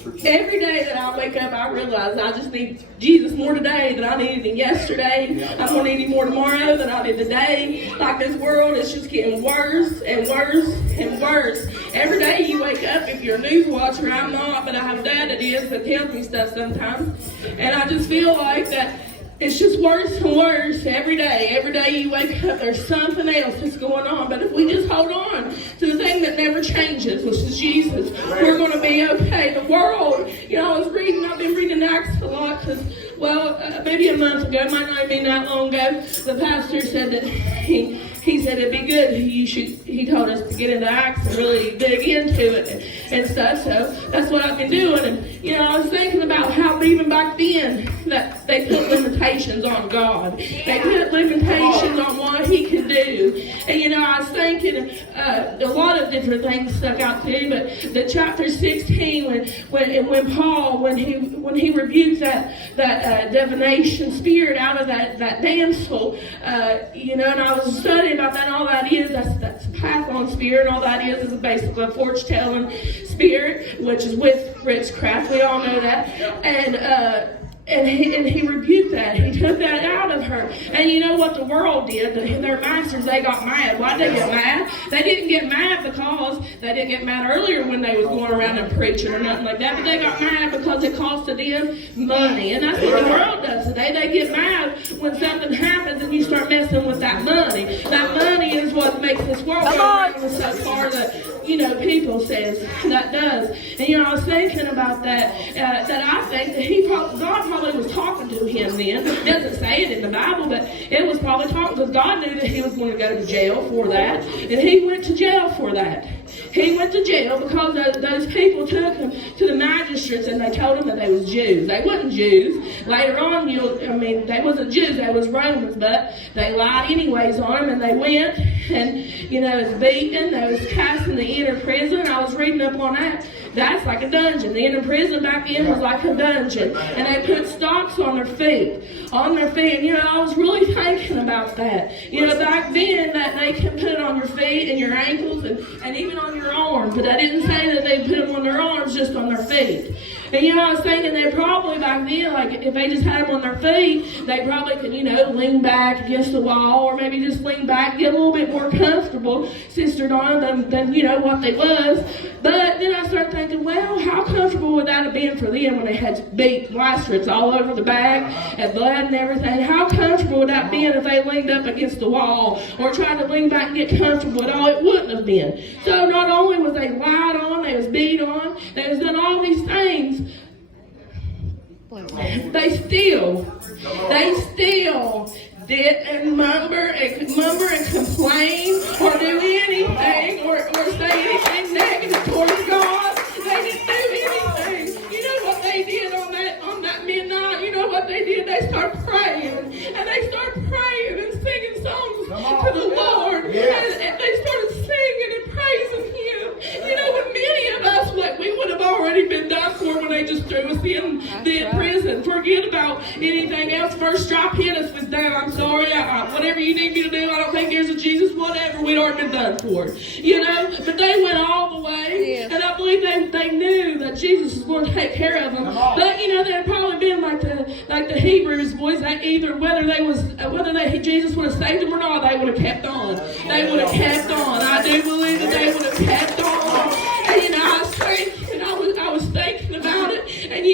Every day that I wake up, I realize I just need Jesus more today than I needed him yesterday. I don't need him more tomorrow than I did today. Like this world is just getting worse and worse and worse. Every day you wake up, if you're a news watcher, I'm not, but I have a dad that is, that tells me stuff sometimes. And I just feel like that it's just worse and worse every day. Every day you wake up, there's something else that's going on. But if we just hold on to the thing that never changes, which is Jesus, we're going to be okay. The world, I've been reading Acts a lot because, maybe a month ago, it might not have been that long ago, the pastor said that he said it'd be good. He told us to get into Acts and really dig into it and stuff. So that's what I've been doing. And I was thinking about how even back then that they put limitations on God. They put limitations on what He could do. And I was thinking a lot of different things stuck out to me. But the chapter 16 when Paul when he rebuked that divination spirit out of that damsel, and I was studying about that, and all that is, that's a Python spirit, and all that is basically a fortune-telling spirit, which is with witchcraft. We all know that. And he rebuked that. He took that out of her. And you know what the world did? Their masters, they got mad. Why did they get mad? They didn't get mad because they didn't get mad earlier when they was going around and preaching or nothing like that. But they got mad because it costed them money. And that's what the world does today. They get mad when something happens and you start messing with that money. That money is what makes this world go around so far that, people says that does. And I was thinking about that I think that God probably was talking to him then. It doesn't say it in the Bible, but it was probably talking because God knew that he was going to go to jail for that. And he went to jail for that. He went to jail because those people took him to the magistrates and they told him that they was Jews. They wasn't Jews. Later on, they wasn't Jews, they was Romans, but they lied anyways on him, and they went and, was beaten. They was cast in the inner prison. I was reading up on that. That's like a dungeon. The inner prison back then was like a dungeon. And they put stocks on their feet. And, I was really thinking about that. Back then, that they can put it on your feet and your ankles and even on your arms. But I didn't say that they put them on their arms, just on their feet. And, I was thinking they probably back then, like if they just had them on their feet, they probably could, lean back against the wall or maybe just lean back, get a little bit more comfortable, Sister Donna, than what they was. But then I started thinking, well, how comfortable would that have been for them when they had beat blasters all over the back and blood and everything? How comfortable would that been if they leaned up against the wall or tried to lean back and get comfortable at all? It wouldn't have been. So not only was they lied on, they was beat on, they was done all these things, they still didn't mumber and complain or do anything or say anything negative towards God. They didn't do anything. You know what they did on that midnight? You know what they did? They started praying. And they started praying and singing songs to the Lord. And they started singing and praising Him. When many of us, we would have already been done for when they just threw us in the prison. Forget about anything else. First strike hit us was done. I'm sorry. Whatever you need me to do, I don't think there's a Jesus. Whatever, we'd already been done for. But they went all the way, and I believe they knew that Jesus was going to take care of them. But they had probably been like the Hebrews boys. That either whether Jesus would have saved them or not, they would have kept on. They would have kept on. I do believe that they would have kept on. And I was thinking about it, and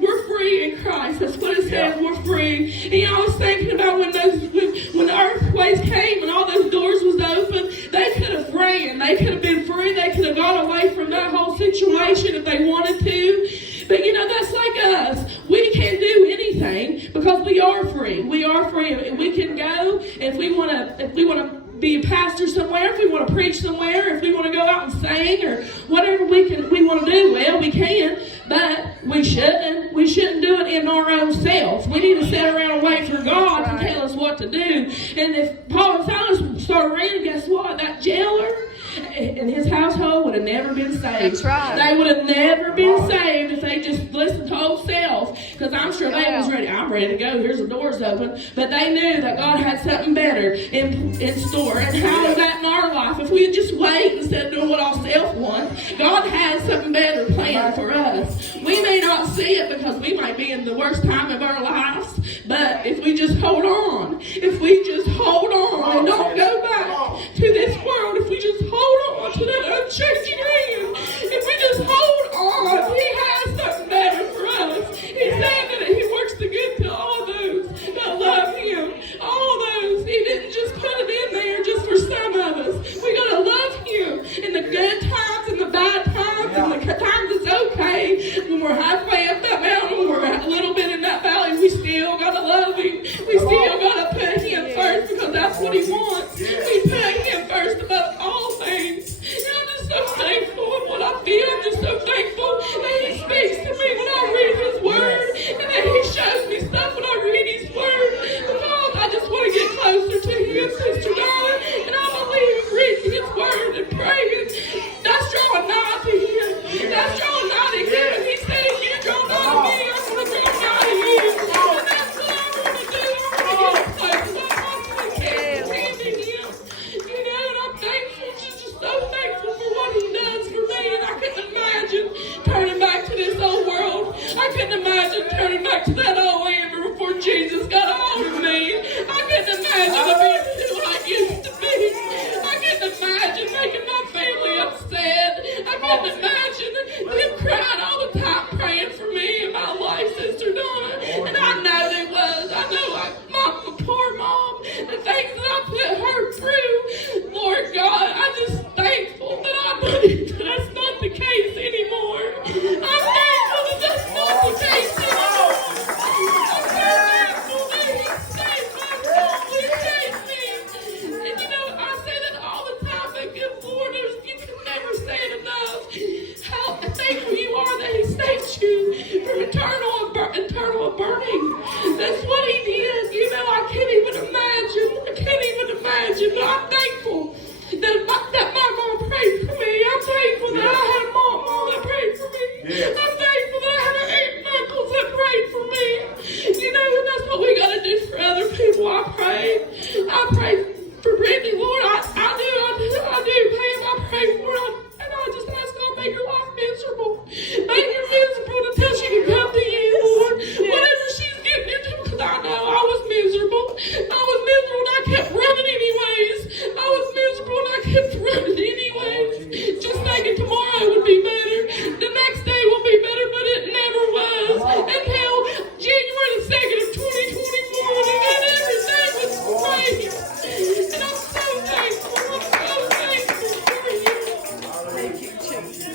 we're free in Christ. That's what it says. We're free. And I was thinking about when the earthquakes came and all those doors was open, they could have ran. They could have been free. They could have got away from that whole situation if they wanted to. But that's like us. We can't do anything because we are free. We are free. We can go if we want to be a pastor somewhere, if we want to preach somewhere, if we want to go out and sing or whatever we want to do, well, we can, but we shouldn't do it in our own self. We need to sit around and wait for God to tell us what to do. And if Paul and Silas started reading, guess what? That jailer and his household would have never been saved. That's right. They would have never been saved if they just listened to old self. Because I'm sure they was ready. I'm ready to go. Here's the doors open. But they knew that God had something better in store. And how is that in our life? If we just wait instead of doing what ourselves want, God has something better planned for us. We may not see it because we might be in the worst time of our lives. But if we just hold on, if we just hold on and don't go back to this world, if we just hold on to that unchanging hand, if we just hold on, He has something better for us. He said that He works the good to all those that love Him. All those. He didn't just put it in there just for some of us. We got to love Him in the good times and the bad times and the times it's okay. When we're halfway up that mountain, when we're a little bit in that valley, we still got to love Him. We still got to put Him first because that's what He wants. We put Him first above all things. And I'm just so thankful in what I feel. I'm just so thankful that He speaks to me when I read His Word and that He shows me stuff when I read His Word. Because I just want to get closer to Him, Sister Donna. And I believe reading His Word and praying, that's drawing nigh to Him. That's drawing nigh to Him. And He said, if you draw nigh to me, I'm going to draw nigh to you. And that's what I want to do. I want to get close. I want to get hand in Him. You know, and I'm thankful, just so thankful for what He does for me. And I couldn't imagine turning back to this old world. I couldn't imagine turning back to that old Amber before Jesus got a hold of me. I couldn't imagine being who I used to be. I couldn't imagine making my family upset. I couldn't imagine them crying all the time praying for me in my life, Sister Donna. And I know they was. I know my poor mom, the things that I put her through. Lord God, I'm just thankful that I know that that's not the case anymore. I'm thankful that that's not the case anymore. I'm so thankful that He saved my soul. He saved me. And you know, I say that all the time, but good Lord, you can never say it enough. How thankful you are that He saved you from eternal burning. That's what He did. You know, I can't even imagine. But I'm thankful that my mom prayed for me. I'm thankful that I had a mom that prayed for me. Yes. I'm thankful that I had an aunt and uncles that prayed for me. You know, and that's what we got to do for other people. I pray for Brittany, Lord. I do, Pam. I pray for her. And I just ask God, make her life miserable. Make her miserable until she can come to you, Lord. Whatever she's getting into, because I know I was miserable. I was miserable and I kept running anyways. I was miserable and I kept running anyways. Just thinking tomorrow would be better. The next day will be better, but it never was. Until January the 2nd of 2021, and everything was great. And I'm so thankful. I'm so thankful for you. Thank you, Jesus.